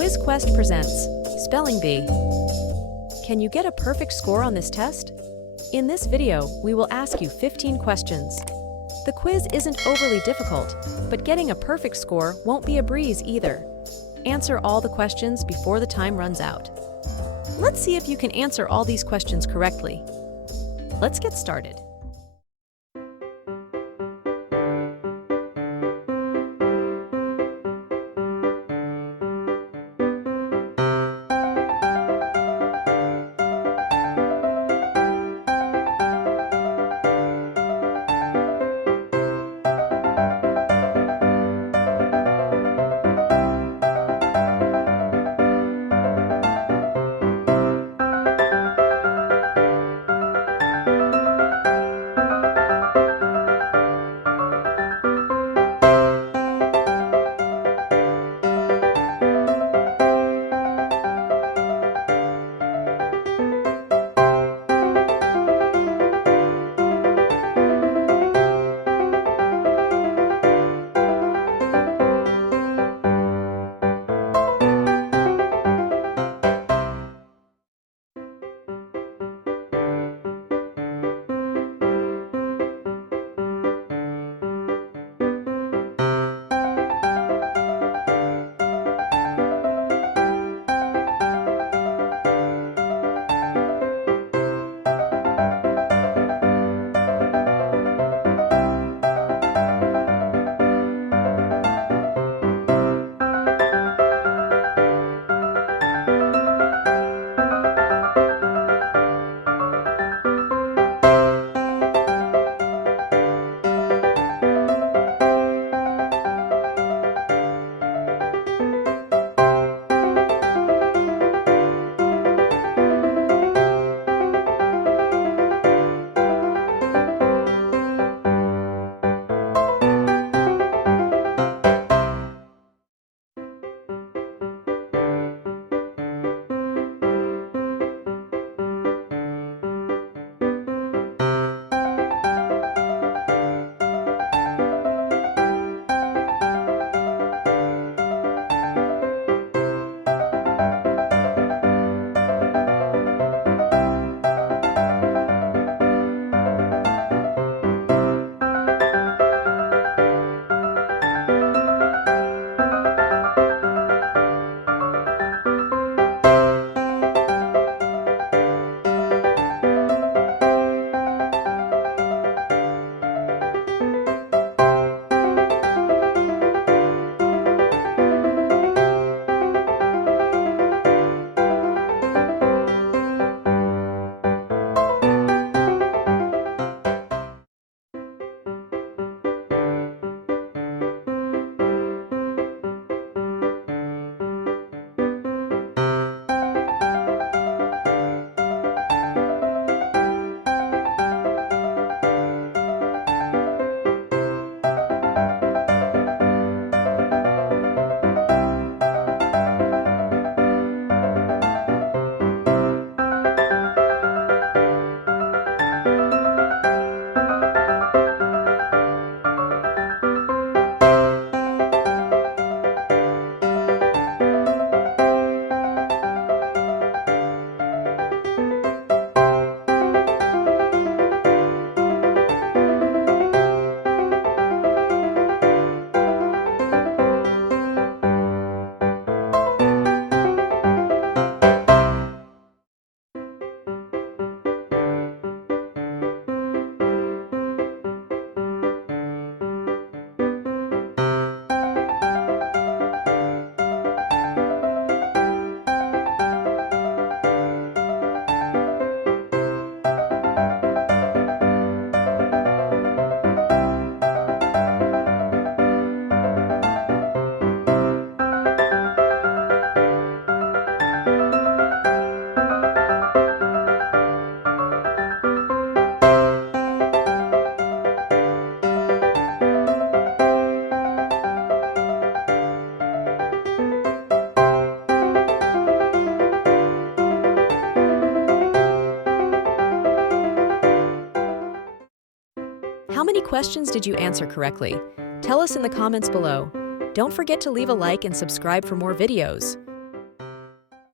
Quiz Quest presents Spelling Bee. Can you get a perfect score on this test? In this video, we will ask you 15 questions. The quiz isn't overly difficult, but getting a perfect score won't be a breeze either. Answer all the questions before the time runs out. Let's see if you can answer all these questions correctly. Let's get started. How many questions did you answer correctly? Tell us in the comments below. Don't forget to leave a like and subscribe for more videos.